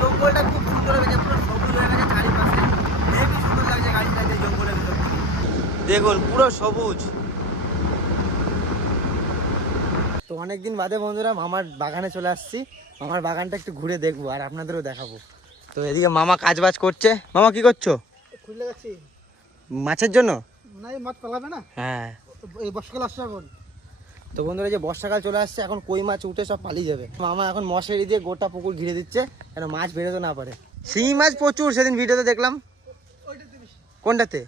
জঙ্গলটা খুব সুন্দর হয়ে গেছে পুরো সবুজ হয়ে গেছে চারিপাশে। হেবি সুন্দর লাগছে গাড়িটাতে জঙ্গলের ভিতর। দেখুন পুরো সবুজ। তো অনেকদিন বাদে বন্ধুরা মামার বাগানে চলে আসছি। মামার বাগানটা একটু ঘুরে দেখব আর আপনাদেরও দেখাবো। তো এদিকে মামা কাজ বাজ করছে। মামা কি করছ? খুলে গেছি মাছের জন্য? না এই মাছ পালাবে না? হ্যাঁ। এই বর্ষাকাল আসছে এখন। তো বন্ধুরা যে বর্ষাকাল চলে আসছে, এখন কই মাছ উঠে সব পালিয়ে যাবে। মামা এখন মশারি দিয়ে গোটা পুকুর ঘিরে দিচ্ছে কেন মাছ বেরোতে না পারে। শিঙি মাছ প্রচুর, সেদিন ভিডিওতে দেখলাম। কোনটাতে?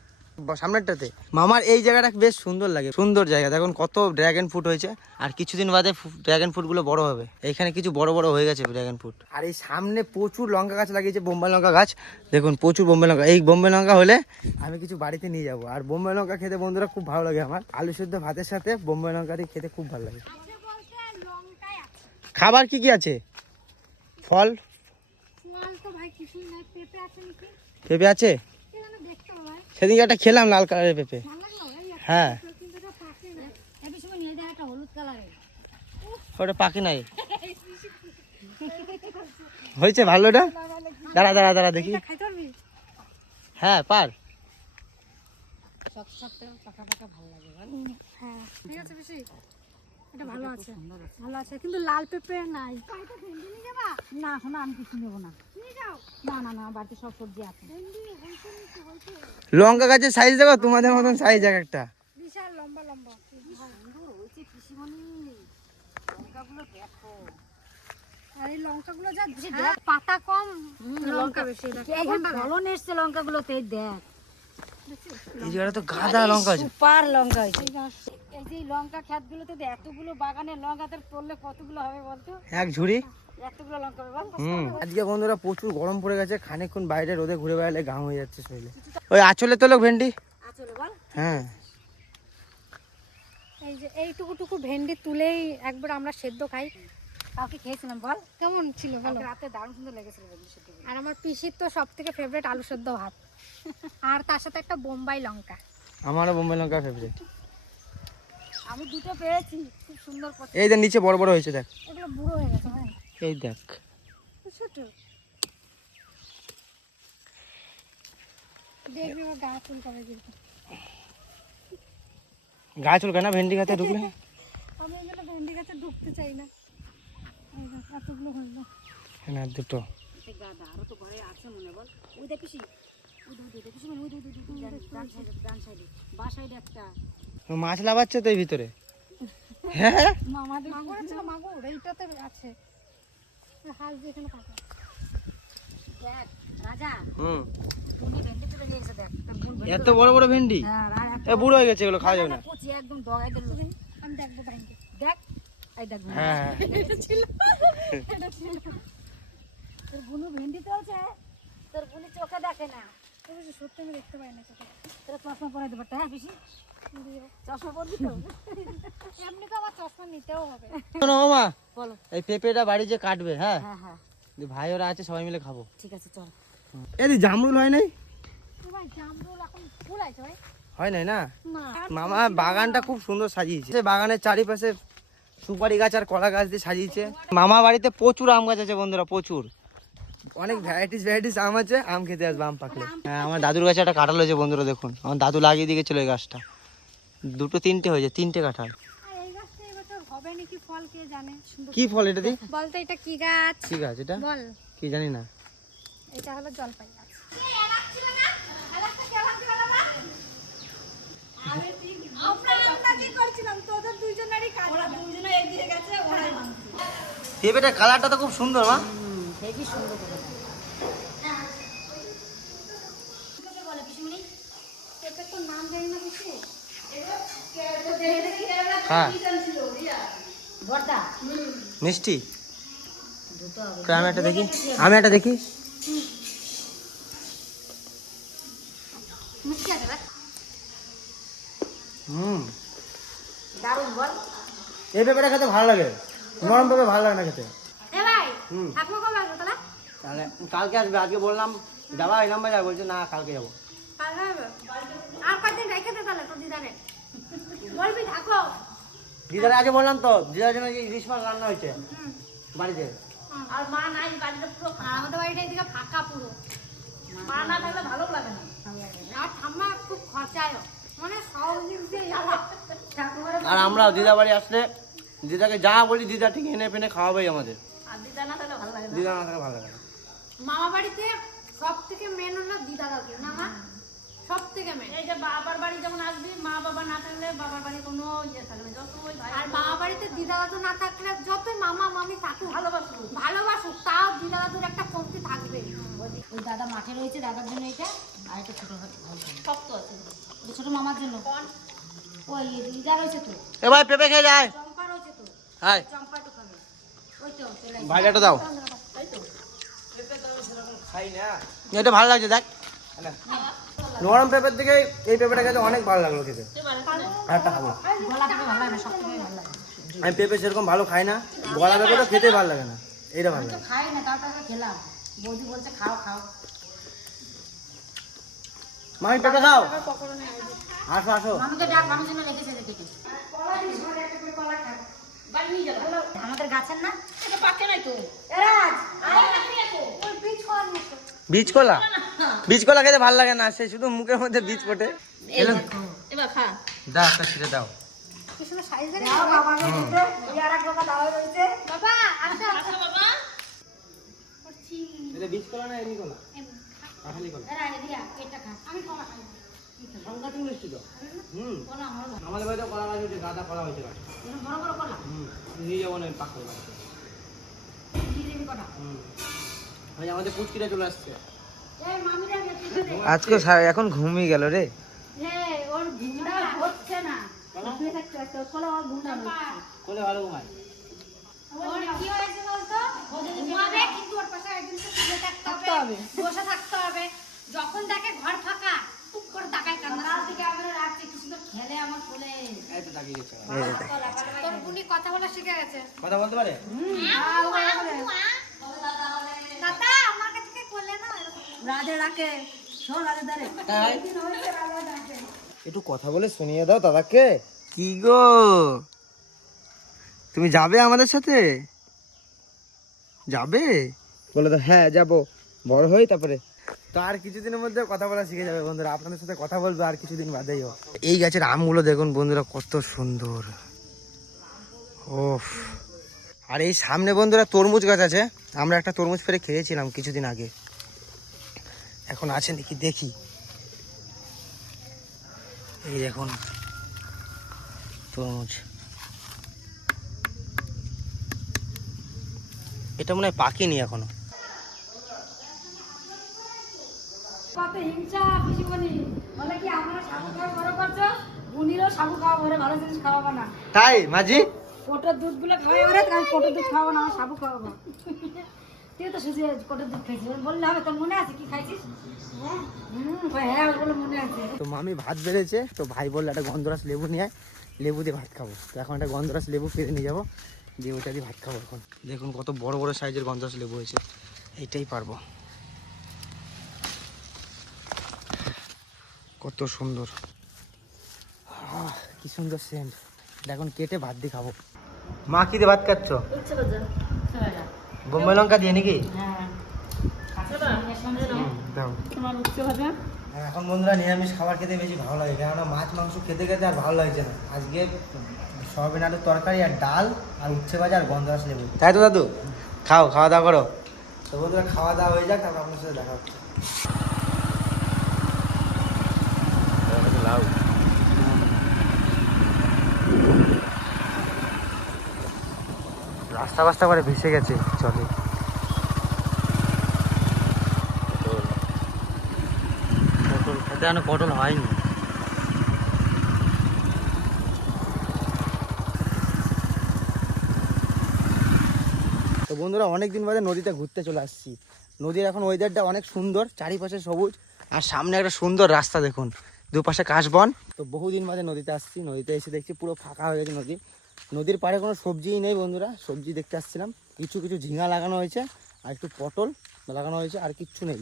সামনেরটাতে। মামার এই জায়গাটা বেশ সুন্দর লাগে সুন্দর জায়গা। দেখুন কত ড্রাগন ফ্রুট হয়েছে। আর কিছুদিন বাদে ড্রাগন ফ্রুটগুলো বড় হবে। এখানে কিছু বড় বড় হয়ে গেছে ড্রাগন ফ্রুট আর এই সামনে প্রচুর লঙ্কা গাছ লাগিয়েছে বোম্বাই লঙ্কা গাছ। দেখুন প্রচুর বোম্বাই লঙ্কা। এই বোম্বাই লঙ্কা হলে আমি কিছু বাড়িতে নিয়ে যাব। আর বোম্বাই লঙ্কা খেতে বন্ধুরা খুব ভালো লাগে আমার। আলু সেদ্ধ ভাতের সাথে বোম্বাই লঙ্কাটি খেতে খুব ভালো লাগে। খাবার কি কি আছে? ফল? ফল তো ভাই কিছুই নাই। পেঁপে আছে নাকি পেঁপে আছে কে যেন দেখতে হবে ভাই সেদিনকে একটা খেলাম লাল কালারের পেঁপে। হ্যাঁ। ওটা পাকে নাই। হয়েছে ভালো ওটা দাঁড়া দাঁড়া দাঁড়া দেখি। হ্যাঁ পার। হ্যাঁ ভালো আছে। কিন্তু লাল পেঁপে নাই। না এখন আমি কিছু নেব না। লঙ্কা গাছের সাইজ দেখো তোমাদের মতন সাইজ এক একটা। বিশাল লম্বা লম্বা। লঙ্কাগুলো আর এই লঙ্কাগুলো যা পাতা কম। লঙ্কা বেশি ফলন এসছে লঙ্কাগুলোতে দেখ। এই জায়গাটা তো গাদা লঙ্কা আছে। সুপার লঙ্কা এই যে লঙ্কা ক্ষেতগুলোতে এতগুলো বাগানে লঙ্কাতে পড়লে কতগুলো হবে বলতো? এক ঝুড়ি? এতগুলো লঙ্কা হবে বল হুম। আজকে বন্ধুরা প্রচুর গরম পড়ে গেছে খানিকক্ষণ বাইরে রোদে ঘুরে বেড়ালে ঘাম হয়ে যাচ্ছে শরীরে। ওই আঁচলে তোলো ভেন্ডি। আচলে বল। হ্যাঁ। এই যে এইটুকু টুকু ভেন্ডি তুলেই একবার আমরা সেদ্ধ খাই। কাউকে খেয়েছিলাম বল? কেমন ছিল? বলো রাতে দারুণ সুন্দর লেগেছিল ভেন্ডি সেদ্ধ আর আমার পিসির তো সব থেকে ফেভারিট আলু সেদ্ধ ভাত। আর তার সাথে একটা বোম্বাই লঙ্কা। আমারও বোম্বাই লঙ্কা ফেভারিট আমি দুটো পেয়েছি খুব সুন্দর এই দেখ নিচে বড় বড় হয়েছে দেখ। এগুলো বুড়ো হয়ে এই দেখ ছোট গাছ চুলকা না ভেন্ডি গাছে ঢুকলে আমি এগুলো ভেন্ডি গাছে ঢুকতে চাই না এই এতগুলো হইল না দুটো আরও তো ঘরে আছে মনে বল ওই মাছ লাভাচ্ছে তো এই ভিতরে হ্যাঁ মামাদের মাগুর আছে মাগুর এইটাতে আছে এত বড় বড় ভেন্ডি? হ্যাঁ বুড়ো হয়ে গেছে এগুলো খাওয়া যাবে না। তোর একদম ডগাই দিল আমি দেখব ভেন্ডি। তো। হ্যাঁ। ছিল। তোর বুনু ভেন্ডি তোর বুনি চোখে দেখে না। সত্যি আমি দেখতে পাই না চোখে তোর চশমা পরে দেবো হ্যাঁ বেশি? চশমা পরবি তো? এমনি তো আমার চশমা নিতেও হবে। শোনো মামা বলো। এই পেঁপেটা বাড়ি যে কাটবে হ্যাঁ? হ্যাঁ হ্যাঁ। ভাই ওরা আছে সবাই মিলে খাব। ঠিক আছে চল। এদি জামরুল হয় নাই? ভাই জামরুল এখন ফুল আছে ভাই। হয় নাই না? না। মামা বাগানটা খুব সুন্দর সাজিয়েছে। সে বাগানের চারিপাশে সুপারি গাছ আর কলা গাছ দিয়ে সাজিয়েছে। মামা বাড়িতে প্রচুর আম গাছ আছে বন্ধুরা প্রচুর। অনেক ভ্যারাইটিস ভ্যারাইটিস আম আছে আম খেতে আসবে আম পাকলে। হ্যাঁ আমার দাদুর গাছে একটা কাঁঠাল হয়েছে বন্ধুরা দেখুন। আমার দাদু লাগিয়ে দিয়ে গেছিল এই গাছটা। দুটো তিনটে হয়েছে তিনটে কাঁঠাল। আর এই গাছটা এবছর হবে নাকি ফল কে জানে? কি ফল এটা দি বলতো এটা কি গাছ? কি গাছ এটা? বল। কি জানি না। এটা হলো জলপাই গাছ। পেঁপেটার কালারটা তো খুব সুন্দর মা। জানি না কিছু হ্যাঁ। মিষ্টি? আমি একটা দেখি। আমি একটা দেখি। হুম। দারুণ বল। এই পেঁপেটা খেতে ভালো লাগে। নরম পেঁপে ভালো লাগে না খেতে। হুম। তাহলে কালকে আসবে আজকে বললাম যাবা এই নাম্বার যাবে বলছে না কালকে যাব। আর কয়েকদিন রেখে দে তাহলে তোর দিদারে। বলবি থাকো। দিদারে আজকে বললাম তো দিদার জন্য যে ইলিশ মাছ রান্না হয়েছে বাড়িতে। আর মা নাই বাড়িটা পুরো আমাদের বাড়িটা এদিকে ফাঁকা পুরো। মা না থাকলে ভালো লাগে না। আর ঠাম্মা খুব খরচায় মানে সব দিক দিয়ে আর আমরা দিদা বাড়ি আসলে দিদাকে যা বলি দিদা ঠিক এনে ফেনে খাওয়াবেই আমাদের। দিদা না থাকলে ভালো লাগে দিদা না থাকলে ভালো লাগে। মামা বাড়িতে সব থেকে মেন হলো দিদা দাদু না মা? সব থেকে মেন এই যে বাবার বাড়ি যখন আসবি মা বাবা না থাকলে বাবার বাড়ি কোনো ইয়ে থাকবে যত ওই ভাই আর মামা বাড়িতে দিদা দাদু না থাকলে যত মামা মামি থাকুক ভালোবাসুক। ভালোবাসুক তাও দিদা দাদুর একটা কমতি থাকবে। ওই দাদা মাঠে রয়েছে দাদার জন্য এটা আর একটা ছোট শক্ত আছে। ওই ছোট মামার জন্য। ওই দিদা রয়েছে তো। এ ভাই পেঁপে খেয়ে যায়। চম্পা রয়েছে তো। হাই। চম্পা তো খাবে। ওই তো। ভাইটাটা দাও। এটা ভালো লাগছে দেখ। নরম পেঁপের থেকে এই পেঁপেটা খেতে অনেক ভালো লাগল খেতে। আরেকটা খাব। গলা থেকে ভালো লাগে না শক্ত থেকে ভালো লাগে আমি পেঁপে সেরকম ভালো খাই না। গলা পেঁপেটা খেতে ভালো লাগে না। এইটা ভালো লাগে। খাই না তার তাকে খেলাম বৌদি বলছে খাও খাও মামি পেঁপে খাও? আসো আসো। মামিকে ডাক মামির জন্য রেখেছে যে কেটে আমাদের গাছের না বীজ কলা বীজ কলা খেতে ভালো লাগে না সে শুধু মুখের মধ্যে বীজ ফোটে। দাও একটা ছিটে দাও। আচ্ছা আচ্ছা। আমাদের বাড়িতে কলা গাছ হয়েছে গাঁদা কলা হয়েছে গাছ। এরকম বড় বড় কলা? হুম। নিয়ে যাব না কটা? হুম। আমাদের পুচকিটা চলে আসছে। এই মামিরা গেছে তো দেখ। আজকে এখন ঘুমিয়ে গেল রে। ওর হচ্ছে না। শুয়ে থাকতে থাকতে ওর কোলে ওর ঘুমটা হচ্ছে। কোলে ভালো ঘুমায়। ওর কি হয়েছে বলতো? ঘুমাবে, কিন্তু ওর পাশে একজন তো শুয়ে থাকতে হবে, বসে থাকতে হবে। যখন দেখে ঘর ফাঁকা টুক করে তাকায় কান্না। থেকে আমরা রাত্রে কি সুন্দর খেলে আমার কোলে। এই তো তাকিয়ে গেছে। তোর বুনি কথা বলা শিখে গেছে। কথা বলতে পারে আমার কাছে থেকে কোলে না ডাকে শোন একটু কথা বলে শুনিয়ে দাও দাদাকে। কি গো? তুমি যাবে আমাদের সাথে? যাবে? বলে তো হ্যাঁ যাব। বড় হই তারপরে। তো আর কিছুদিনের মধ্যে কথা বলা শিখে যাবে বন্ধুরা। আপনাদের সাথে কথা বলব আর কিছুদিন বাদেই হোক। এই গাছের আমগুলো দেখুন বন্ধুরা কত সুন্দর। ওফ। আর এই সামনে বন্ধুরা তরমুজ গাছ আছে। আমরা একটা তরমুজ ফেরে খেয়েছিলাম কিছুদিন আগে। এখন আছে নাকি দেখি। এই দেখুন তরমুজ। এটা মনে হয় পাকেনি এখনও। তাই মাঝি? কোটোর দুধগুলো খাওয়াই ওরে আমি কোটোর দুধ খাওয়াবো না সাবু খাওয়াবো। তুই তো সুজি কোটোর দুধ খাইছিস? বললে হবে তোর মনে আছে কি খাইছিস? হ্যাঁ। হ্যাঁ ওগুলো মনে আছে। তো মামি ভাত বেড়েছে তো ভাই বলল একটা গন্ধরাস লেবু নিয়ে লেবু দিয়ে ভাত খাব। তো এখন একটা গন্ধরাস লেবু পেরে নিয়ে যাব দিয়ে ওটা দিয়ে ভাত খাব এখন। দেখুন কত বড় বড় সাইজের গন্ধরাস লেবু হয়েছে এইটাই পারব। কত সুন্দর। আহ, কি সুন্দর সেন্ট এখন কেটে ভাত দিয়ে খাব। মা কি দিয়ে ভাত খাচ্ছ ইচ্ছে করছে চলে যা বোম্বাই লঙ্কা দিয়ে নাকি? হ্যাঁ এখন বন্ধুরা নিরামিষ খাবার খেতে বেশি ভালো লাগে কেননা মাছ মাংস খেতে খেতে আর ভালো লাগছে না। আজকে সয়াবিন আলুর তরকারি আর ডাল আর উচ্ছে ভাজা আর গন্ধরাস লেবু। তাই তো দাদু? খাও খাওয়া দাওয়া করো। তো বন্ধুরা খাওয়া দাওয়া হয়ে যাক তারপর আপনার সাথে দেখা হচ্ছে। রাস্তা বাস্তা করে ভেসে গেছে চলে। পটল খেতে পটল হয়নি। তো বন্ধুরা অনেক দিন বাদে নদীতে ঘুরতে চলে আসছি। নদীর এখন ওয়েদারটা অনেক সুন্দর চারিপাশে সবুজ আর সামনে একটা সুন্দর রাস্তা দেখুন। দুপাশে কাশবন। তো বহুদিন বাদে নদীতে আসছি নদীতে এসে দেখছি পুরো ফাঁকা হয়ে গেছে নদী। নদীর পাড়ে কোনো সবজিই নেই বন্ধুরা, সবজি দেখতে আসছিলাম। কিছু কিছু ঝিঙা লাগানো হয়েছে আর একটু পটল লাগানো হয়েছে আর কিচ্ছু নেই।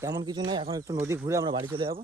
তেমন কিছু নেই, এখন একটু নদী ঘুরে আমরা বাড়ি চলে যাব।